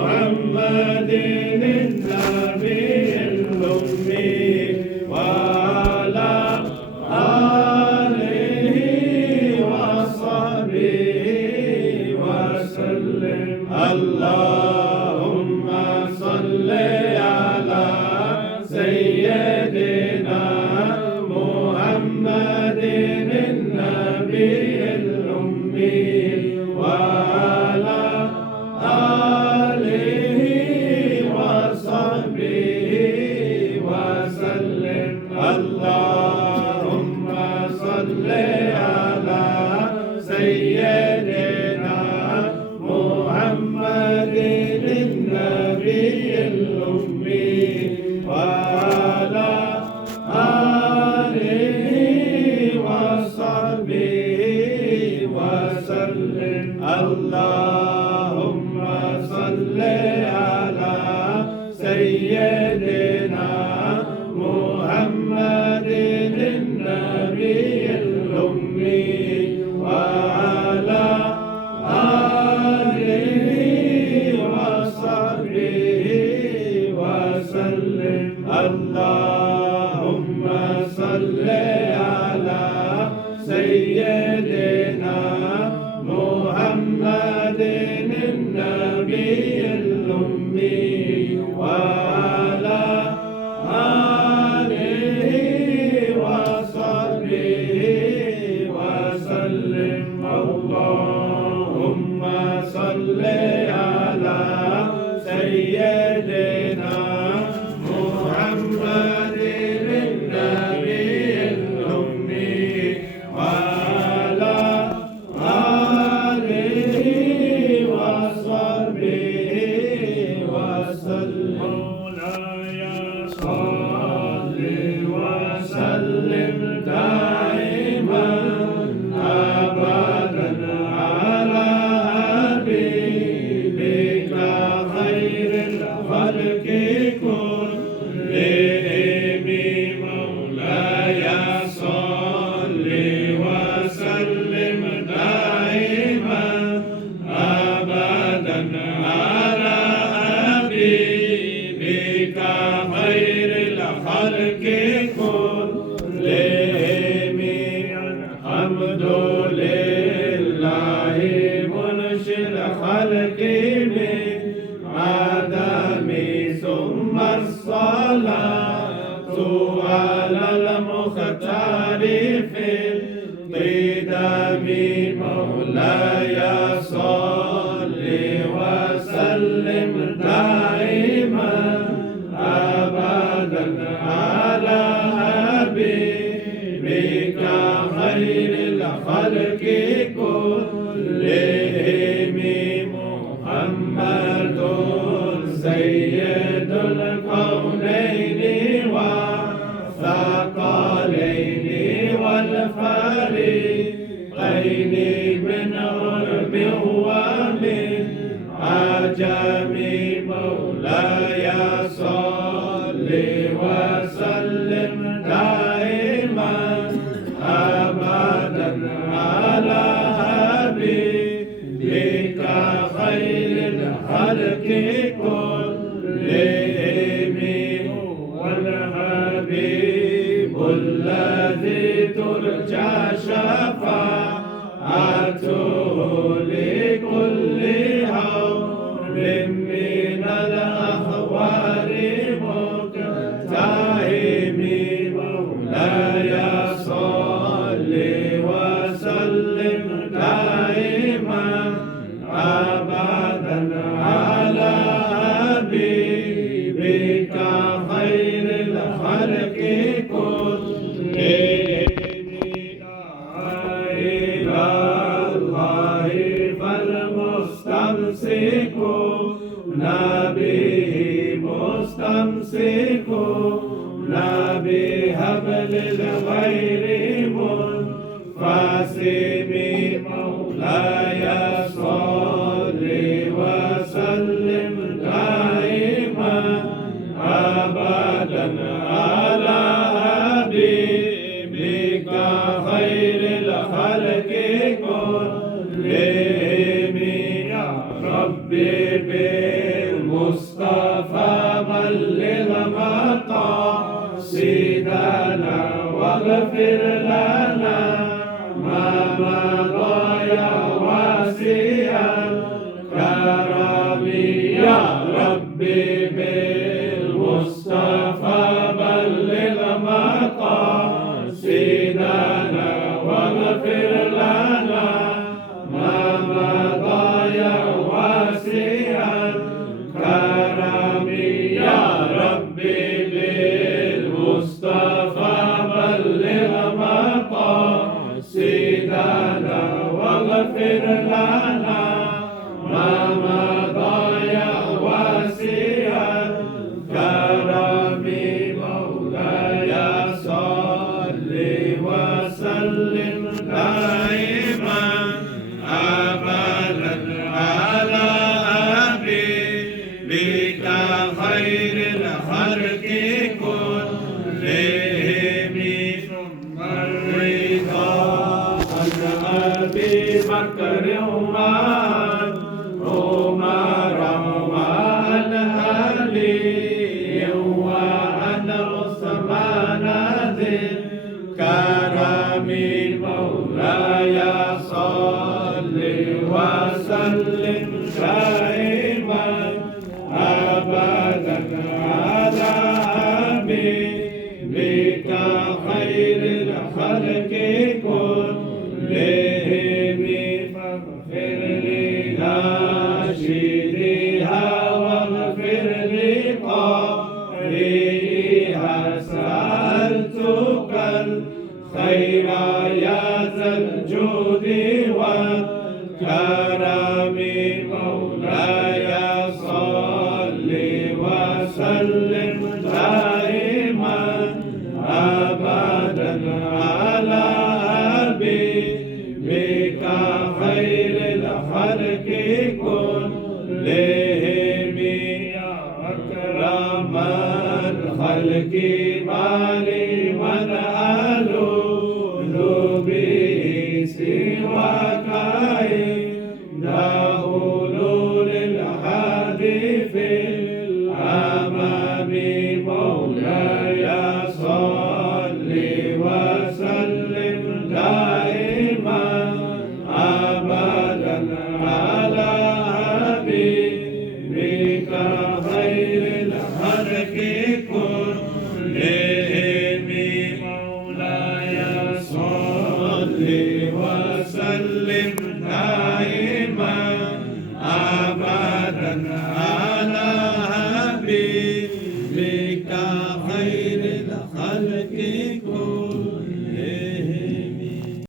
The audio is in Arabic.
محمد النبي الأمي وعلى آله وصحبه وسلم. اللهم صل على سيدنا محمد النبي الأمي وعلى آله وصحبه وسلم. اللهم صل على سيدنا محمد النبي الأمي وعلى آله وصحبه وسلم. اللهم صل على سيدنا محمد النبي الأمي وعلى آله وصحبه وسلم. اللهم صل على سيدنا محمد النبي الأمي وعلى آله وصحبه وسلم. اللهم صل على سيدنا محمد النبي الأمي وعلى آله وصحبه وسلم. مولاي صل وسلم دائما أبدا على حبيبك خير الخلق كلهم. مولاي صل وسلم دائما أبدا على حبيبك خير الخلق كلهم. الحمد لله منشئ الخلق من عدم، ثم الصلاة على المختار في القدم. مولاي صل وسلم دائما أبدا على حبيبك خير الخلق كلهم. محمد سيد الكونين والثقلين والفريقين من عرب ومن عجم. مولاي صل وسلم دائما أبدا على حبيبك خير الخلق كلهم. والحبيب الذي ترجى شفاعته لكل هول من الأخبار مقتحم. مولاي صل وسلم دائما أبدا على حبيبك خير الخلق كلهم. إلى الله فالمستمسكون به مستمسكون بحبل الغير منفصم. مولاي صل وسلم دائما أبدا على حبيبك خير الخلق كلهم. يا ربي بالمصطفى بلغ مقاصدنا واغفر لنا ما مضى يا واسع الكرم يا ربي بالمصطفى بلغ مقاصدنا واغفر لنا ما مضى يا واسع الكرم يا ربي بالمصطفى بلغ مقاصدنا واغفر لنا ما مضى يا واسع الكرم مولاي صل وسلم دائما أبدا على حبيبك خير الخلق كلهم ثم الرضا عن أبي بكر وعن عمر وعن علي وعن عثمان ذي الكرم مولاي صل وسلم دائما أبدا على حبيبك خير الخلق كلهم فاغفر لناشدها واغفر لقارئها سألتك الخير يا ذا الجود والكرم مولاي صل وسلم دائما أبدا على حبيبك خير الخلق كلهم يا أكرم الخلق مالي من ألول به سواك إنه أولو الحديث الأمام مولاي صل وسلم دائما أبدا على حبيبك خير الخلق